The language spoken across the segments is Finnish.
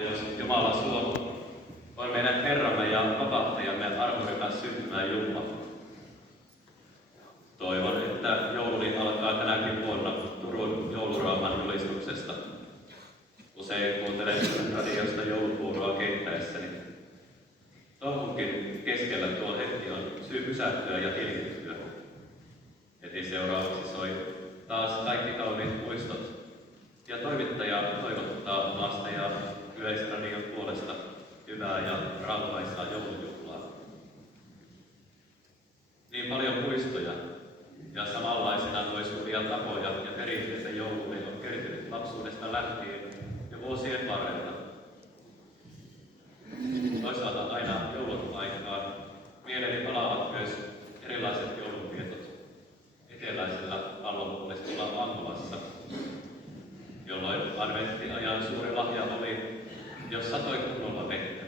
Jos Jumala suo on meidän Herramme ja vapahtajamme armorikas syntymään Jumala. Toivon, että jouluni alkaa tänäkin vuonna Turun joulurauhan julistuksesta. Usein kuuntelen radiosta joulupuuroa keittäessäni. Touhunkin keskellä tuo hetki on syy pysähtyä ja hiljentyä. Heti seuraavaksi soi taas kaikki kauniit muistot. Ja toimittaja toivottaa maasta ja Yleisradion puolesta hyvää ja rauhaisaa joulujuhlaa. Niin paljon muistoja ja samanlaisena toistuvia tapoja ja perinteitä jouluun on kertynyt lapsuudesta lähtien jo vuosien varrella. Toisaalta aina joulun aikaan mieleeni palaavat myös erilaiset joulunvietot eteläisellä pallonpuoliskolla Angolassa, jolloin adventtiajan suuri lahja oli, jos satoi kunnolla vettä.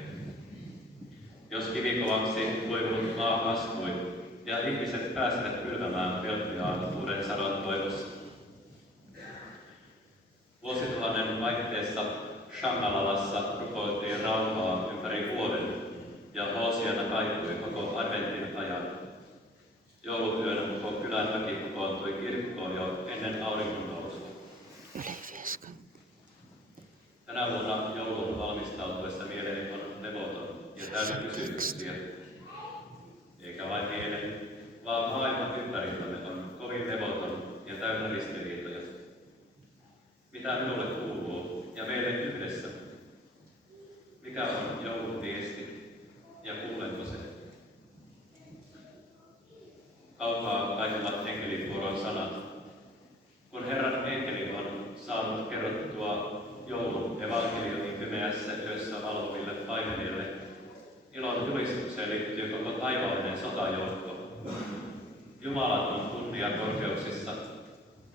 Jos kivikovaksi kuivunut maa kasvoi ja ihmiset pääsivät kylvämään peltojaan uuden sadon toivossa. Vuosituhannen vaihteessa Shangalalassa rukoiltiin rauhaa ympäri vuoden ja Hoosiana kaikui koko adventin ajan. Jouluyönä koko kylän väki kokoontui kirkkoon jo ennen auringon nousua. Tänä vuonna joulun valmistautuessa mieleeni on levoton ja täynnä kysymyksiä. Eikä vain mielen, vaan maailma ympärillämme on kovin levoton ja täynnä ristiriitoja. Mitä minulle kuuluu ja meille yhdessä? Mikä on joulun viesti ja kuulenko se? Kaukaa kaikuvat enkelikuoron sanat. Kun Herran enkeli on saanut kerrottua joulun evankelionin pimeässä yössä valvoville paimenille, ilon julistukseen liittyy koko taivaallinen sotajoukko. Jumalaton kunnia korkeuksissa,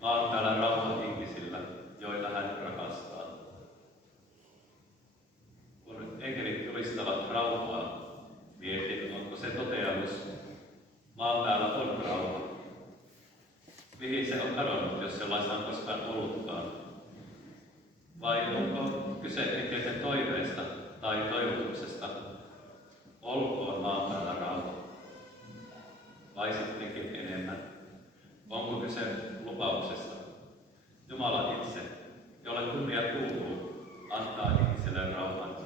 maan päällä rauha ihmisillä, joita hän rakastaa. Kun enkelit julistavat rauhaa, mietin, onko se toteamus, maan päällä on rauha. Mihin se on kadonnut, jos sellaista on koskaan ollutkaan? Vai onko kyse enkelten toiveesta tai toivotuksesta? Olkoon maan päällä rauha. Vai sittenkin enemmän? Onko kyse lupauksesta? Jumala itse, jolle kunnia kuuluu, antaa ihmiselle rauhan.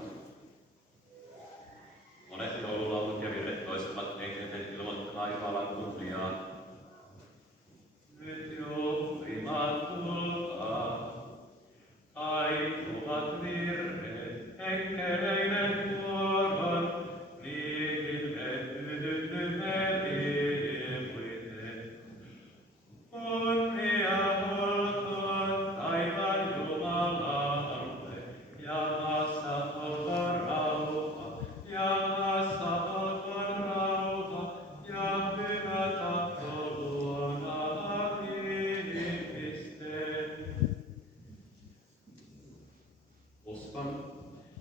Monet joululaulut ja virret toistavat enkelten ilmoittamaan Jumalan kunniaa. Nyt juhlimaan tulkaa, kaikuvat virret, enkeleiden kuoron, niihin me yhdymme riemuiten. Kunnia olkoon taivaan Jumalalle, ja maassa olkoon rauha, ja maassa olkoon rauha, ja hyvä tahto luonaan ihmisten. Uskon,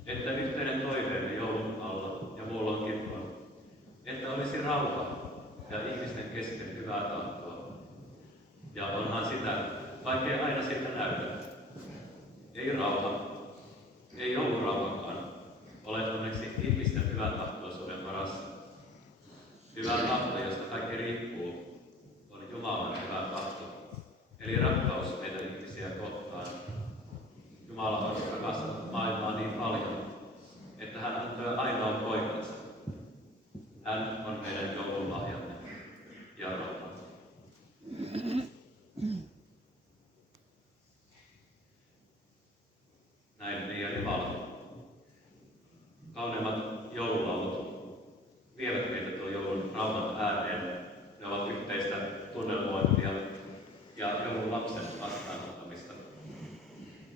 että yhteinen toiveemme joulun alla ja muulloinkin on, että olisi rauha ja ihmisten kesken hyvää tahtoa. Ja onhan sitä, vaikkei aina siltä näytä. Ei rauha, ei joulurauhakaan, ole onneksi ihmisten hyvän tahtoisuuden varassa. Hyvä tahto, josta kaikki riippuu, on Jumalan hyvä tahto, eli rakkaus meitä ihmisiä kohtaan. Jumala on rakastanut maailmaa niin paljon, että hän antoi ainoan poikansa. Hän on meidän joululahjamme ja rauha. Näin meidän Jumala. Kauneimmat joululaulut vievät meitä tuon joulun rauhan ääreen. Ne ovat yhteistä tunnelmointia ja joulun lapsen vastaanottamista.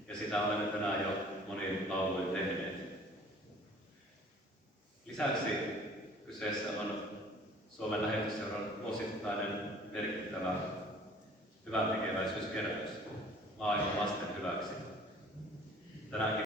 Ja sitä olemme tänään jo monin lauluin tehneet. Lisäksi kyseessä on Suomen Lähetysseuran vuosittainen merkittävä hyväntekeväisyyskeräys maailman lasten hyväksi. Tänäänkin